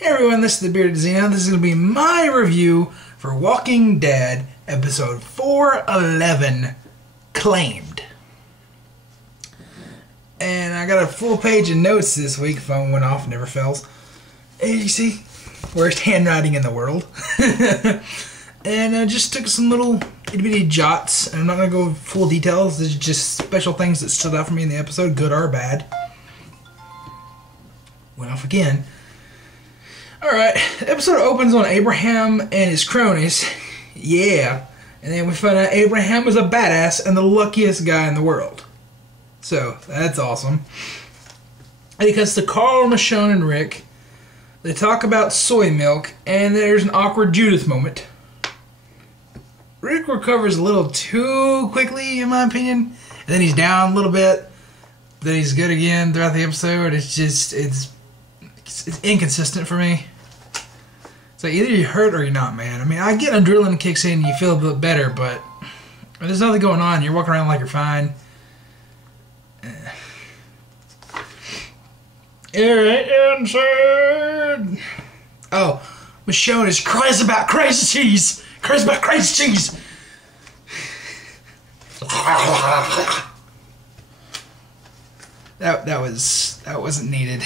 Hey everyone, this is DaBeardedXeno. This is going to be my review for Walking Dead, episode 411, Claimed. And I got a full page of notes this week. Phone went off, never fails. As you see, worst handwriting in the world. And I just took some little itty-bitty jots. And I'm not going to go full details. These are just special things that stood out for me in the episode, good or bad. Went off again. Alright, the episode opens on Abraham and his cronies. Yeah. And then we find out Abraham is a badass and the luckiest guy in the world. So, that's awesome. And he cuts to Carl, Michonne, and Rick. They talk about soy milk, and there's an awkward Judith moment. Rick recovers a little too quickly, in my opinion. And then he's down a little bit. Then he's good again throughout the episode. It's just, it's inconsistent for me. It's like either you're hurt or you're not, man. I mean, I get adrenaline kicks in and you feel a bit better, but there's nothing going on. You're walking around like you're fine. Alright, inside. Oh, Michonne is cries about crazy cheese. Cries about crazy cheese. That wasn't needed.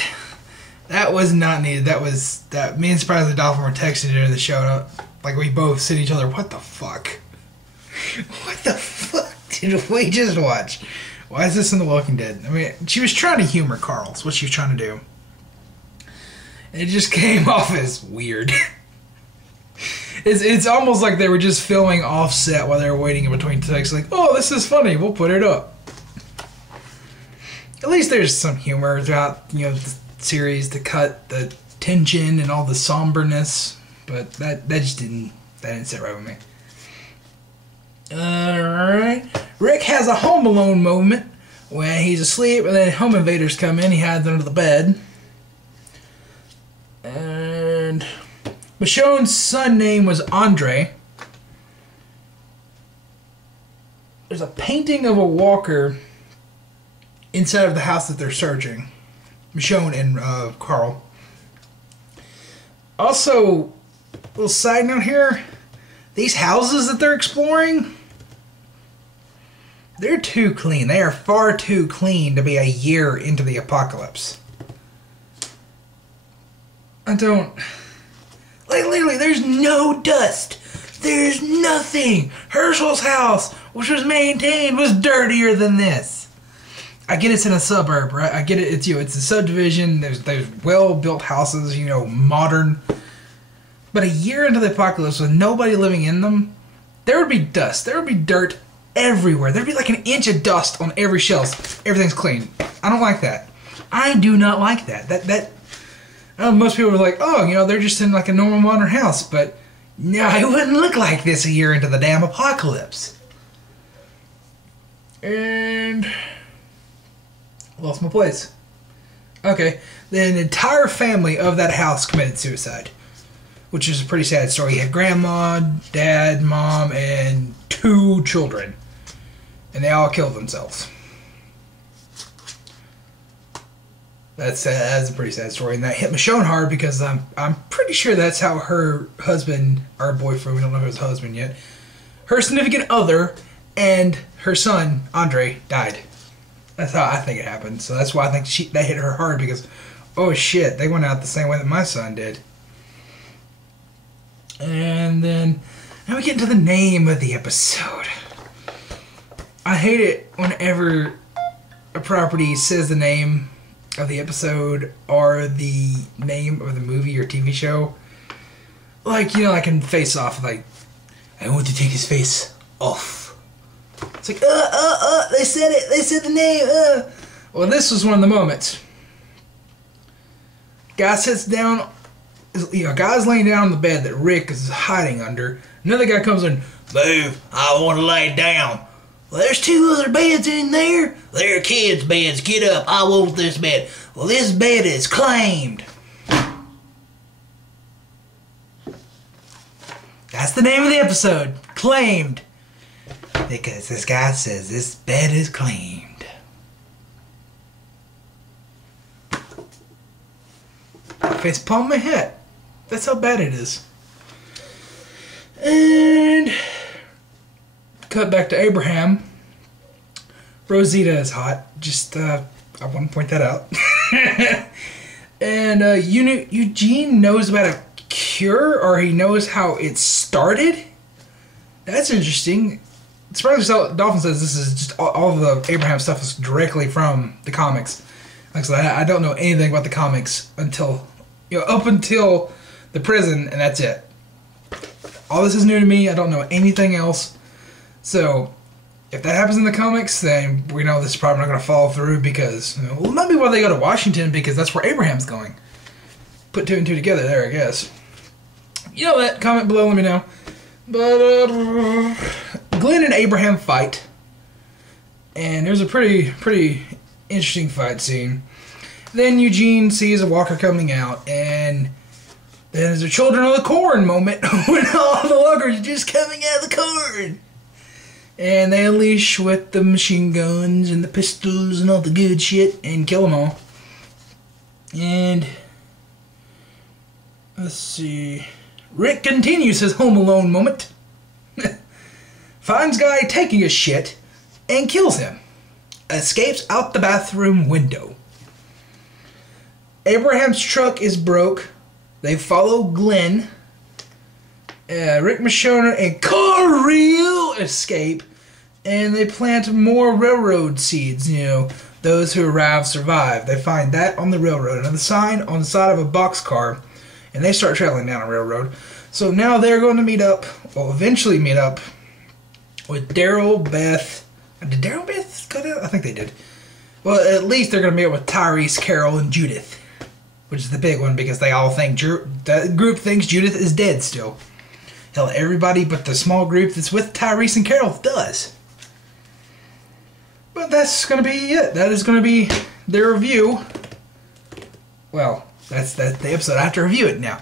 That was not needed. That me and Surprise the Dolphin were texting during the show. Like we both said to each other, what the fuck? What the fuck did we just watch? Why is this in The Walking Dead? I mean, she was trying to humor Carl. That's what she was trying to do. And it just came off as weird. It's almost like they were just filming offset while they were waiting in between takes. Like, oh, this is funny. We'll put it up. At least there's some humor throughout, the series to cut the tension and all the somberness, but that didn't sit right with me. Alright. Rick has a Home Alone moment when he's asleep and then home invaders come in. He hides under the bed. And Michonne's son name was Andre. There's a painting of a walker inside of the house that they're searching. Michonne and Carl. Also, a little side note here. These houses that they're exploring, they're too clean. They are far too clean to be a year into the apocalypse. Like, literally, there's no dust. There's nothing. Herschel's house, which was maintained, was dirtier than this. I get it's in a suburb, right? I get it. It's it's a subdivision. There's well-built houses, modern. But a year into the apocalypse with nobody living in them, there would be dust. There would be dirt everywhere. There'd be like an inch of dust on every shelf. Everything's clean. I don't like that. I do not like that. I know most people are like, oh, they're just in like a normal modern house, but no, it wouldn't look like this a year into the damn apocalypse. And lost my place. Okay, the entire family of that house committed suicide, which is a pretty sad story. You had grandma, dad, mom, and 2 children, and they all killed themselves. That's a pretty sad story, and that hit Michonne hard because I'm pretty sure that's how her husband, our boyfriend, we don't know if it was husband yet, her significant other, and her son Andre died. That's how I think it happened. So that's why I think that hit her hard because, oh shit, they went out the same way that my son did. And then, now we get into the name of the episode. I hate it whenever a property says the name of the episode or the name of the movie or TV show. Like, like in Face Off, like, I want to take his face off. It's like, they said it. They said the name, Well, this was one of the moments. Guy sits down, guy's laying down on the bed that Rick is hiding under. Another guy comes in, move, I want to lay down. Well, there's 2 other beds in there. They're kids' beds. Get up, I want this bed. Well, this bed is claimed. That's the name of the episode, Claimed. Because this guy says this bed is claimed. Face palm my head. That's how bad it is. And cut back to Abraham. Rosita is hot. Just, I want to point that out. And Eugene knows about a cure, or he knows how it started. That's interesting. Surprisingly, Dolphin says this is just all of the Abraham stuff is directly from the comics. Like I said, I don't know anything about the comics until, up until the prison, and that's it. All this is new to me. I don't know anything else. So, if that happens in the comics, then we know this is probably not going to follow through because, well, it might be why they go to Washington, because that's where Abraham's going. Put two and two together there, I guess. You know that. Comment below, let me know. But, Glenn and Abraham fight. And there's a pretty interesting fight scene. Then Eugene sees a walker coming out, and then there's a Children of the Corn moment when all the walkers are just coming out of the corn. And they unleash with the machine guns and the pistols and all the good shit and kill them all. And let's see. Rick continues his Home Alone moment. Finds guy taking a shit and kills him. Escapes out the bathroom window. Abraham's truck is broke. They follow Glenn. Rick Michonne and Carl escape, and they plant more railroad seeds. Those who arrive survive. They find that on the railroad, another sign on the side of a boxcar, and they start traveling down a railroad. So now they're going to meet up, or eventually meet up, with Daryl, Beth. Did Daryl, Beth cut out? I think they did. Well, at least they're going to meet up with Tyrese, Carol, and Judith, which is the big one because they all think the group thinks Judith is dead still. Hell, everybody but the small group that's with Tyrese and Carol does. But that's going to be it. That is going to be their review. Well, that's the episode. I have to review it now.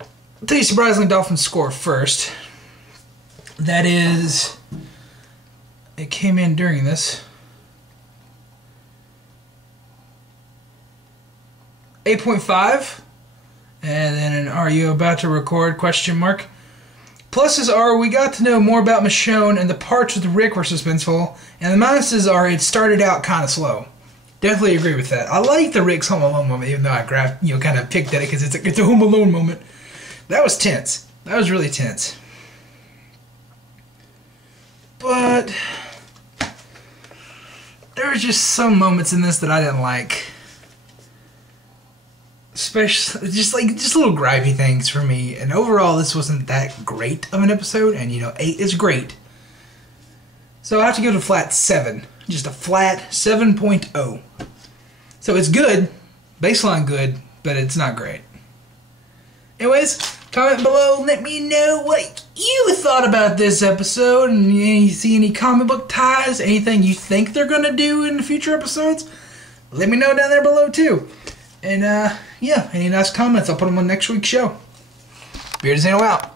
I'll tell you surprisingly Dolphins score first. That is... It came in during this. 8.5. And then an "Are you about to record?" question mark. Pluses are we got to know more about Michonne and the parts with Rick were suspenseful. And the minuses are it started out kind of slow. Definitely agree with that. I like the Rick's Home Alone moment, even though I kind of picked at it because it's a Home Alone moment. That was tense. That was really tense. But there were just some moments in this that I didn't like. Especially just little gripey things for me. And overall, this wasn't that great of an episode. And 8 is great. So I have to give it a flat 7. Just a flat 7.0. So it's good, baseline good, but it's not great. Anyways, comment below, let me know what you thought about this episode, and you see any comic book ties, anything you think they're going to do in the future episodes, let me know down there below too. And yeah, any nice comments, I'll put them on next week's show. DaBeardedXeno out.